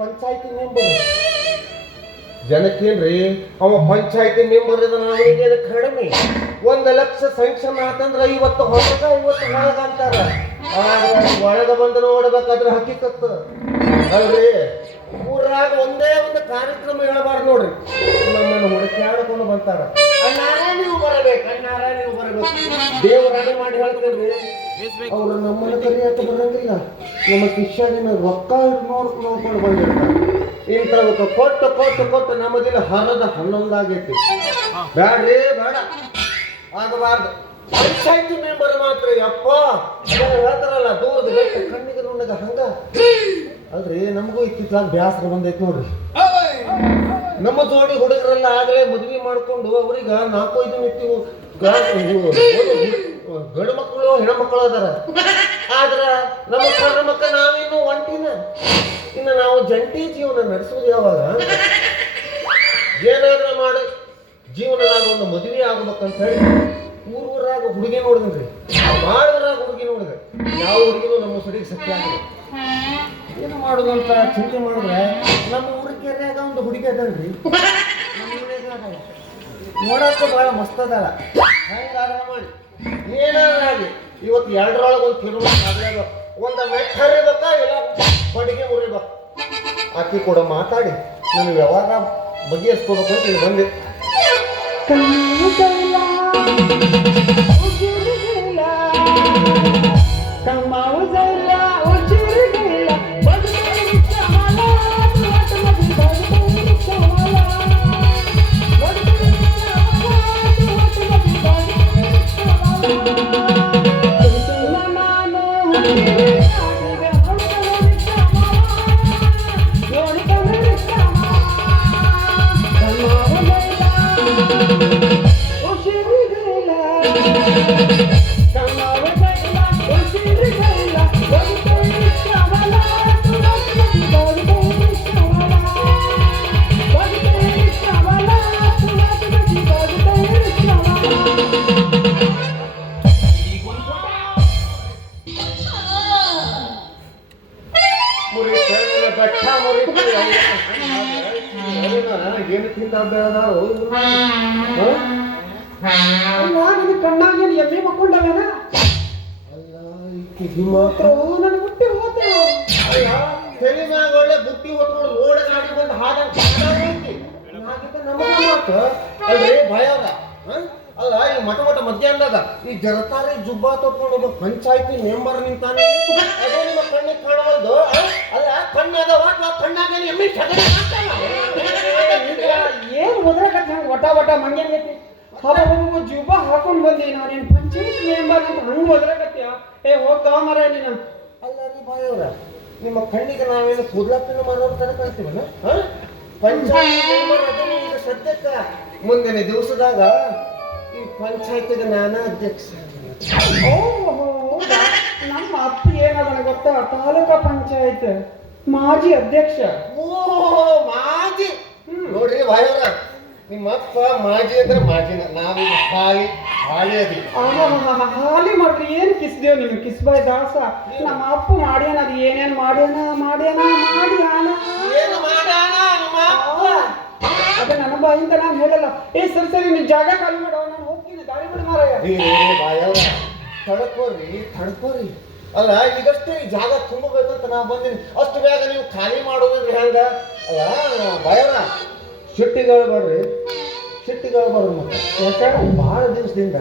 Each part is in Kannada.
ಪಂಚಾಯತಿ ಮೆಂಬರ್ ಜನಕ್ಕೇನ್ರಿ ಅವ ಪಂಚಾಯತಿ ಮೆಂಬರ್ ಅವನಿಗೆ ಕಡಿಮೆ 1,00,000 ಸ್ಯಾಂಕ್ಷನ್ ಆತಂದ್ರ 50 ಹೊರಗ 50 ಹೊರಗ ಅಂತಾರ. ಒಳಗ ಬಂದು ನೋಡ್ಬೇಕಾದ್ರೆ ಹಕ್ಕಿಕತ್ತು ಅಲ್ರಿ. ಊರಾಗ ಒಂದೇ ಒಂದು ಕಾರ್ಯಕ್ರಮ ಹೇಳಬಾರ್ದು ನೋಡ್ರಿ, ನಮ್ಮನ್ನು ಹುಡುಕ್ಯಾಡ್ಕೊಂಡು ಬಂತಾರ. ಅಣ್ಣಾರ ನೀವು ಬರಬೇಕು, ಅಣ್ಣಾರ ನೀವು ಬರಬೇಕು, ದೇವರಾಗ ಮಾಡಿ ಹೇಳ್ತೇನ್ರಿ. ಅವ್ರು ನಮ್ಮನ್ನು ಕರಿಯಾಕ ಬರಂಗಿಲ್ಲ, ನಮ್ಮ ಕಿಶಾನಿನ ರೊಕ್ಕ ನೋಡ್ಕೊಂಡು ಬಂದಿರ್ತಾರೆ. ಇಂಥವಕ್ಕೆ ಕೊಟ್ಟು ಕೊಟ್ಟು ಕೊಟ್ಟು ನಮ್ಮದಿನ ಹರದ 11 ಆಗೈತಿ. ಬ್ಯಾಡ್ರಿ ಬೇಡ, ಆಗಬಾರ್ದು. ಪಂಚಾಯತಿ ಮೆಂಬರ್ ಮಾತ್ರ ಯಪ್ಪ ಹೇಳ್ತಾರಲ್ಲ, ದೂರದ ಬೆಟ್ಟ ಕಣ್ಣಿಗೆ ನುಣ್ಣಗ ಹಂಗ ಅಲ್ರಿ. ನಮಗೂ ಇತ್ತಿತ್ತಲಾಗ ಬ್ಯಾಸರ ಬಂದೈತಿ ನೋಡ್ರಿ. ನಮ್ಮ ಜೋಡಿ ಹುಡುಗರೆಲ್ಲ ಆಗಲೇ ಮದ್ವಿ ಮಾಡ್ಕೊಂಡು ಅವ್ರಿಗೆ 4-5 ನಿಂತು ಗಂಡು ಮಕ್ಕಳು ಹೆಣ್ಮಕ್ಳು ಅದಾರ. ಆದ್ರ ನಮ್ಮ ಕಣ್ಣ ಮಕ್ಕ ನಾವಿನ್ನು ಒಂಟಿನ, ಇನ್ನು ನಾವು ಜಂಟಿ ಜೀವನ ನಡೆಸೋದು ಯಾವಾಗ? ಏನಾದ್ರೂ ಮಾಡಿ ಜೀವನದಾಗ ಒಂದು ಮದುವೆ ಆಗ್ಬೇಕಂತ ಹೇಳಿ ಊರಾಗ ಹುಡುಗಿ ನೋಡಿದ್ರಿ, ಮಾಡೋದ್ರಾಗ ಹುಡುಗಿ ನೋಡಿದ್ರೆ ಯಾವ ಹುಡುಗಿನೂ ನಮ್ಮ ಸರಿಗೆ ಸತ್ಯ ಆಗಿದೆ. ಏನು ಮಾಡೋದು ಅಂತ ಚಿಂತೆ ಮಾಡಿದ್ರೆ ನಮ್ಮ ಊರ ಕೆರೆಯಾಗ ಒಂದು ಹುಡುಗಿ ಅದಲ್ರಿ, ನೋಡಕ್ಕೆ ಭಾಳ ಮಸ್ತ್ ಅದಾಳ. ಹಂಗಾರ ಮಾಡಿ ಏನಾಗಿ ಇವತ್ತು 2ರೊಳಗೆ ಒಂದು ಕಿಲೋಮೀಟರ್ ಆಗಲೇಬೇಕು, ಒಂದು ಮೆಟ್ ಹರಿಬೇಕಾ ಇಲ್ಲ ಬಡಿಗೆ ಉರಿಬೇಕು. ಆಕಿ ಕೂಡ ಮಾತಾಡಿ ನಾನು ವ್ಯವಹಾರ ಬಗೆಹರಿಸ್ಕೋಬೇಕು ಅಂತ ಇಲ್ಲಿ ಬಂದೆ. ಏನು ತಿಂದ ಕಣ್ಣಾಗೇನು ಎಮ್ಮೆ ಮಕ್ಕೊಂಡವೇನ? ಮಾತ್ರ ನನಗೆ ಹುಟ್ಟಿ ಹೋದ ತಲೆ ಮ್ಯಾಗ ಒಳ್ಳೆ ಬುಟ್ಟಿ ಹೊತ್ಕೊಂಡು ಓಡಗಾಡಿ ಬಂದು ಹಾಡಂತಿ ನಮಗ ಮಾತು ಅಲ್ರಿ ಭಯ ಅಲ್ಲ. ಈ ಮಠ ಮಧ್ಯಾಹ್ನದಾಗ ಈ ಜರತಾರಿ ಜುಬ್ಬಾ ತೊಟ್ಕೊಂಡು ಒಬ್ಬ ಪಂಚಾಯತಿ ಮೆಂಬರ್ ನಿಂತಾನೆ, ಅದೇ ನಿಮ್ಮ ಕಣ್ಣಿಗೆ ಕಾಣವಲ್ದು. ಅಲ್ಲ ಕಣ್ಣಾಗ ಕಣ್ಣಾಗ ಎಮ್ಮೆ ಏನು ಮುದ್ರಕತ್ತ ಒಟ ಒಟ ಮಂಗೇನೈತಿ. ಹಬ್ಬ ಜುಬ್ಬಾ ಹಾಕೊಂಡು ಬಂದಿ, ನಾನೇನು ಪಂಚಾಯತಿ ಮೆಂಬರ್ ಅಂತ ಹಂಗೆ ಒದ್ರಕತ್ಯ? ಹೋಗ ಮರ ನೀನು. ಅಲ್ಲ ರೀ ಬಾಯವ್ರ, ನಿಮ್ಮ ಕಣ್ಣಿಗೆ ನಾವೇನು ಕೂದ್ಲಪ್ಪಿನ ಮಾರೋರು ತರ ಕಾಣ್ತೀವಲ್ಲ. ಪಂಚಾಯತಿ ಮೆಂಬರ್ ಅದನ್ನು ಈಗ ಸದ್ಯಕ್ಕ ಮುಂದಿನ ದಿವಸದಾಗ ಈ ಪಂಚಾಯತಿಗೆ ನಾನು ಅಧ್ಯಕ್ಷ. ನಮ್ಮ ಅಪ್ಪ ಏನದನ ಗೊತ್ತಾ, ತಾಲೂಕಾ ಪಂಚಾಯತ್ ಮಾಜಿ ಅಧ್ಯಕ್ಷ. ಮಾಜಿ ನೋಡ್ರಿ ಬಾಯವ್ರ, ನಿಮ್ಮ ಅಪ್ಪ ಮಾಜಿ ಅಂದ್ರೆ ಮಾಜಿನ, ನಾವೀಗ ಹಾಲಿ ಅದಿ. ಹಾಲಿ ಮಾಡ್ರಿ ಏನ್ ಕಿಸ್ದೇವ್ ನಿಮ್ಗೆ ಕಿಸ್ಬಾಯ್ ದಾಸ. ನಮ್ಮ ಅಪ್ಪ ಮಾಡ್ಯಾನ, ಅದು ಏನೇನು ಮಾಡ್ಯಾನ ಏನು ಮಾಡ್ಯಾನ ನಿಮ್ಮ ಅಪ್ಪ ಅದೇ ನನ್ನ ಬಾಯಿಂದ ನಾನು ಹೇಳಲ್ಲ. ಸರಿ ನೀನು ಜಾಗ ಖಾಲಿ ಮಾಡೋ, ನಾನು ಹೋಗ್ತೀನಿ, ದಾರಿ ಬಿಡಿ ಮಾರಾಯ. ಬಾಯವ್ರ ತಡ್ಕೋರಿ. ಅಲ್ಲ ಈಗಷ್ಟೇ ಈ ಜಾಗ ತುಂಬಬೇಕಂತ ನಾ ಬಂದೀನಿ, ಅಷ್ಟು ಬೇಗ ನೀವು ಖಾಲಿ ಮಾಡೋದ್ರಿ ಹೆಂಗ? ಅಲ್ಲ ಬಾಯವ್ರ, ಸಿಟ್ಟಿಗಳು ಬರ್ರಿ ಮತ್ತೆ. ಯಾಕಂದ್ರೆ ಭಾಳ ದಿವಸದಿಂದ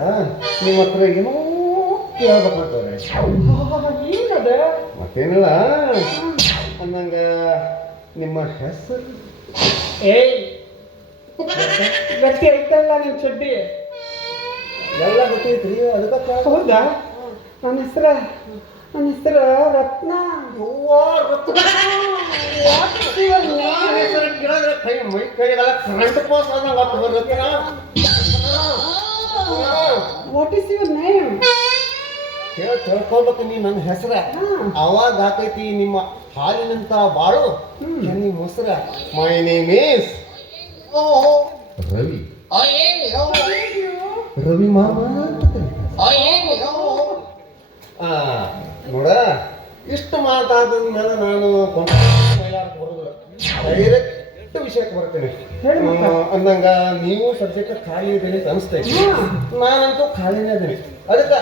ನಿಮ್ಮ ಹತ್ರ ಏನೋ ಕೇಳ್ಬೇಕಂತವ್ರೆ. ಏನದ? ಮತ್ತೇನಿಲ್ಲ ಅಂದಂಗ ನಿಮ್ಮ ಹೆಸರು? ಏಯ್ ಗಟ್ಟಿ ಐತಲ್ಲ ನಿನ್ ಚಡ್ಡಿ. ಎಲ್ಲ ಗೊತ್ತೈತ್ರಿ, ಅದಕ್ಕೆ ಹೌದಾ? ನನ್ನ ಹೆಸರು ರತ್ನ. ಕೇಳಿದ್ರೆ ಕೈ ಮೈ ಕೈಗೆಲ್ಲ ಕರೆಂಟ್ ಪಾಸ್ ಆದಂಗ Ratna. What is your name? ತಿಳ್ಕೊಬೇಕು ನೀ ನನ್ನ ಹೆಸರ. ಅವಾಗ ಹಾಕೈತಿ ನಿಮ್ಮ ಹಾಲಿನಂತ ಬಾಳು ಕೆನ್ನಿ ಮೊಸರ. My name is Ravi. Ravi ಮಾಮ ಅಂತ ನೋಡ, ಇಷ್ಟು ಮಾತಾದ ಮೇಲೆ ನಾನು ಬರೋದಿಲ್ಲ, ಡೈರೆಕ್ಟ್ ವಿಷಯಕ್ಕೆ ಬರ್ತೇನೆ. ಅಂದಂಗ ನೀವು ಸದ್ಯಕ್ಕೆ ಖಾಲಿ ಇದ್ದೀನಿ ಅಂತ ಅನಿಸ್ತೈತಿ. ನಾನಂತೂ ಖಾಲಿನೇ ಇದ್ದೀನಿ. ಅದಕ್ಕೆ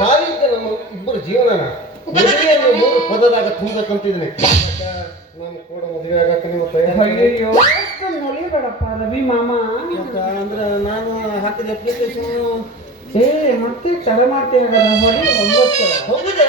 ಖಾಲಿ ನಮ್ಮ ಇಬ್ಬರು ಜೀವನನ ಮದುವೆಯನ್ನು 3 ಪದದಾಗ ತುಂಬಬೇಕಂತಿದ್ದೀನಿ. ನಾನು ಕೂಡ ಮದುವೆ ಆಗಕ್ಕೆ ನೀವು ಅಯ್ಯೋ ನಲಿಬೇಡಪ್ಪ ರವಿ ಮಾಮ. ಅಂದ್ರೆ ನಾನು ಹಾಕಿದ ಅಪ್ಲಿಕೇಶನ್ ಮತ್ತೆ ತಡ ಮಾಡ್ತೇವೆ. 9 ಹೋಗುದೇ